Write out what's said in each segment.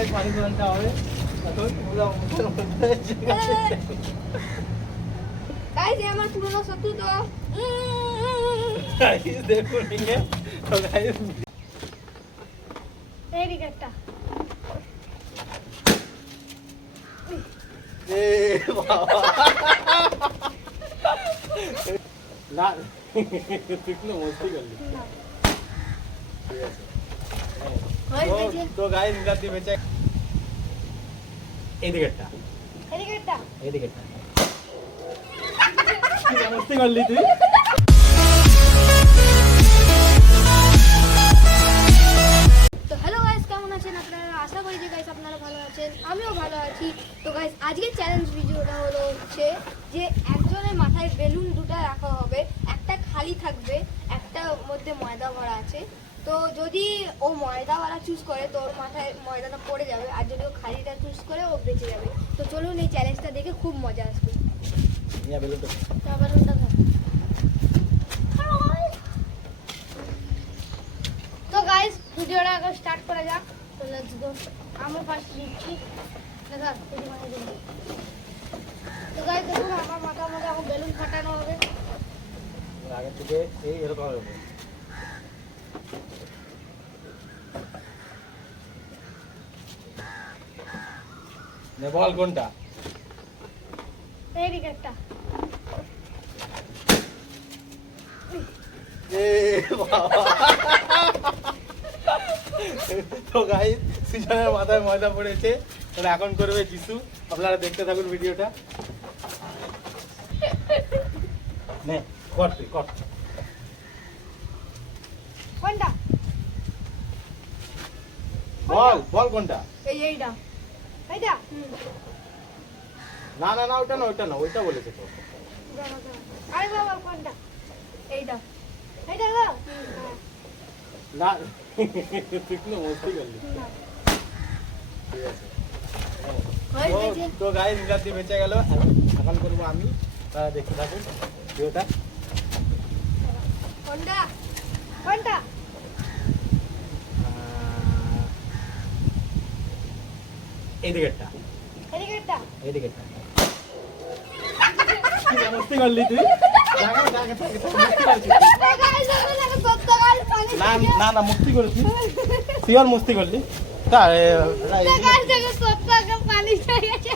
Guys পানি গরমটা হবে এখন পুরো মুখের মধ্যে গাইস ये আমার পুরনো শত্রু তো গাইস দেখুন নিয়ে তো গাইস এই দিকটা এ বাবা না কিতনো মস্তি করলি না ঠিক আছে হয় দেখে তো গাইস নিলাতি বেচে এই দিকটা কি মস্তি করলি তুই তো হ্যালো গাইস কেমন আছেন আপনারা আশা করি যে গাইস আপনারা ভালো আছেন আমিও ভালো আছি তো গাইস আজকের চ্যালেঞ্জ ভিডিওটা হচ্ছে যে একজনের মাথায় বেলুন দুটো রাখা হবে একটা খালি থাকবে একটা মধ্যে ময়দা ভরা আছে তো যদি ও ময়দা वाला চুজ করে তো ওর মাথায় ময়দাটা পড়ে যাবে আর যদি ও খালিটা চুজ করে ও বেঁচে যাবে তো চলুন এই চ্যালেঞ্জটা দেখে খুব মজা আসবে নিয়া বেলুনটা তো বেলুনটা ধর তো গাইস ভিডিওটা আগে স্টার্ট করা যাক তো লেটস গো আমরা ফার্স্ট লিখছি দাদা এই মানে দিন তো গাইস দেখুন আমার মাথার মধ্যে এখন বেলুন ফাটানো হবে আগে থেকে এই এরকম হবে নে বল কোনটা এই দিকটা এ বাবা তো গাইস সিজনের মাথায় ময়দা পড়েছে তাহলে এখন করবে জিসু আপনারা দেখতে থাকুন ভিডিওটা নে কর তুই কর কোনটা বল বল কোনটা এইটা এইটা না না না ওটা না ওইটা বলেছে তো আরে বাবা কোনটা এইটা এইটা গো না তুই কোনো মস্তি করলি ঠিক আছে হয় দেখে তো গাইস নিলাতি বেঁচে গেল এখন করবো আমি তারা দেখতে থাকুন ভিডিওটা কোনটা কোনটা এই দিকেরটা এই দিকটা এই দিকেরটা মস্তি করলি তুই না না না মস্তি করেছিস শিওর মস্তি করলি তা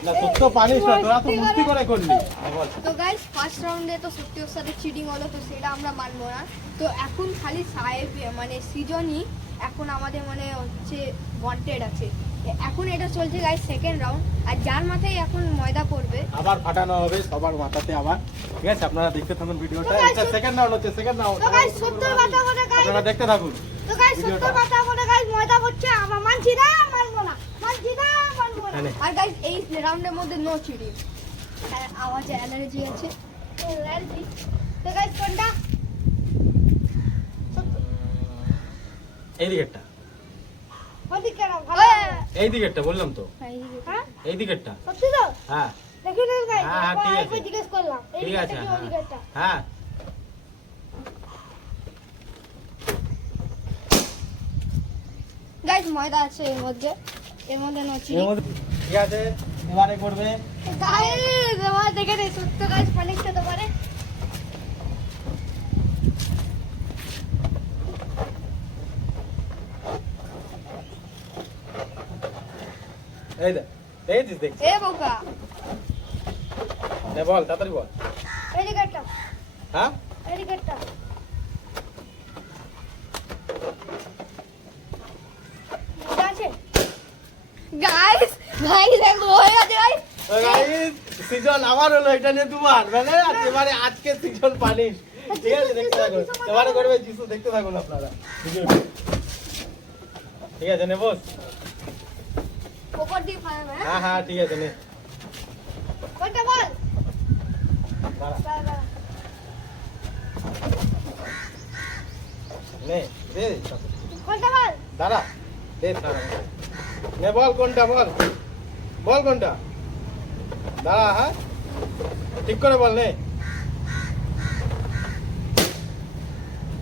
না সত্য পানিস না তোরা তো মস্তি করে করলি বল তো গাইস ফার্স্ট রাউন্ডে তো সত্যি ওর সাথে চিটিং হলো তো সেটা আমরা মানবো না তো এখন খালি সাহেব মানে সৃজনই এখন আমাদের মানে হচ্ছে ওয়ান্টেড আছে এখন এটা চলছে গাইস সেকেন্ড রাউন্ড আর যার মাথায় এখন ময়দা পড়বে আবার ফাটানো হবে সবার মাথাতে আবার ঠিক আছে আপনারা দেখতে থাকুন ভিডিওটা তো guys, এটা সেকেন্ড রাউন্ড হচ্ছে সেকেন্ড রাউন্ড তো গাইস 70 বাতা করে গাইস আপনারা দেখতে থাকুন তো গাইস ভিডিওটা। 70 বাতা করে গাইস ময়দা পড়ছে আমরা মানছি না মানবো না মানছি না মানবো না হ্যাঁ। আর গাইস এই রাউন্ডের মধ্যে নো চিটিং আওয়াজে এনার্জি আছে তো এনার্জি তো গাইস কোনটা এই দিকেরটা ওদিকে না ভালো এই দিকেরটা বললাম তো হ্যাঁ এই দিকেরটা সত্যি তো হ্যাঁ দেখি না গাইস হ্যাঁ, ঠিক আছে। আমি জিজ্ঞেস করলাম এই ঠিক আছে দিকটা কি ওই দিকটা হ্যাঁ গাইস ময়দা আছে এর মধ্যে নো চিটিং এর মধ্যে ঠিক আছে এবারে করবে গাইস আমার দেখে রে সত্য গাইস পানিশ খেতে পারে এই দেখ দেখছিস দেখ এ বোকা নে বল তাড়াতাড়ি বল এই দিকটা হ্যাঁ এই দিকটা আছে গাইস দেখো হয়ে গেছে গাইস তো গাইস সিজন আবার হলো এটা নিয়ে দুবার মানে এবারে আজকে সিজন পানিশ ঠিক আছে দেখতে থাকুন এবারে করবে জিসু দেখতে থাকুন আপনারা ভিডিওটা ঠিক আছে নে বস উপর দিয়ে ফায়ার হ্যাঁ হ্যাঁ ঠিক আছে নে কোনটা বল দাঁড়া দাঁড়া নে দে কোনটা বল দাঁড়া দে দাঁড়া নে বল কোনটা বল বল কোনটা দাঁড়া হ্যাঁ ঠিক করে বল নে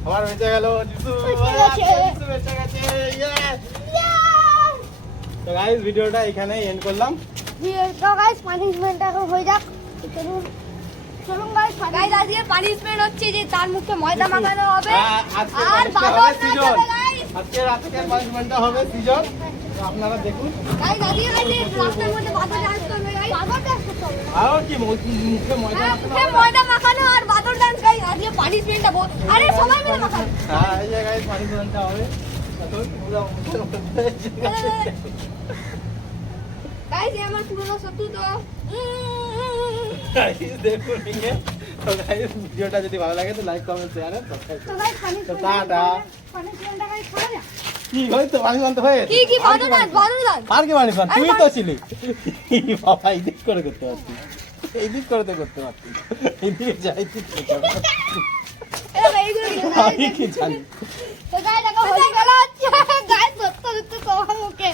আমার বেঁচে গেল জিসু বেঁচে গেছে। জিসু বেঁচে গেছে ইয়ে তো গাইস ভিডিওটা এখানে এন্ড করলাম। তো গাইস পানিশমেন্টটা এখন হয়ে যাক। চলুন চলুন গাইস আজকে পানিশমেন্ট হচ্ছে যে তার মুখে ময়দা মাখানো হবে আজকে আর পানিশমেন্ট হবে বাদর সিজন। গাইস আজকে আজকের পানিশমেন্টটা হবে সিজন। তো আপনারা দেখুন। গাইস আজকে রাস্তার মধ্যে বাদর ডান্স করবে গাইস। বাদর ডান্স করতে হবে। আর কি মুখে ময়দা মাখানো মুখে হবে? ময়দা মাখানো আর বাদর ডান্স গাইস আজকে পানিশমেন্টটা আরে সবাই মিলে মাখাবে। হ্যাঁ এই যে গাইস পানিশমেন্টটা হবে। এখন পুরো মুখের মধ্যে গাইস এই আমার পুরনো শত্রু তো গাইস দেখুন ঠিক আছে। তো গাইস ভিডিওটা যদি ভালো লাগে তো লাইক কমেন্ট শেয়ার আর সাবস্ক্রাইব তো করুন। গাইস তো টাটা। পানিশমেন্টটা গাইস খাওয়া যাক। কি হইতো পানিশমেন্ট হয়ে গেছে? কি কি বাদর ডান্স বাদর ডান্স আর কি পানিশমেন্ট? তুই তো ছিলি। বাবা এডিট করে করতে পারতি। এডিট করে তো করতে পারতি। এদিকে যাই তুই করতে পারতি। এরা এইগুলো আমি কি জানি। তো গাইস দেখো হয়ে গেল গাইস সত্য সত্য তো মুখে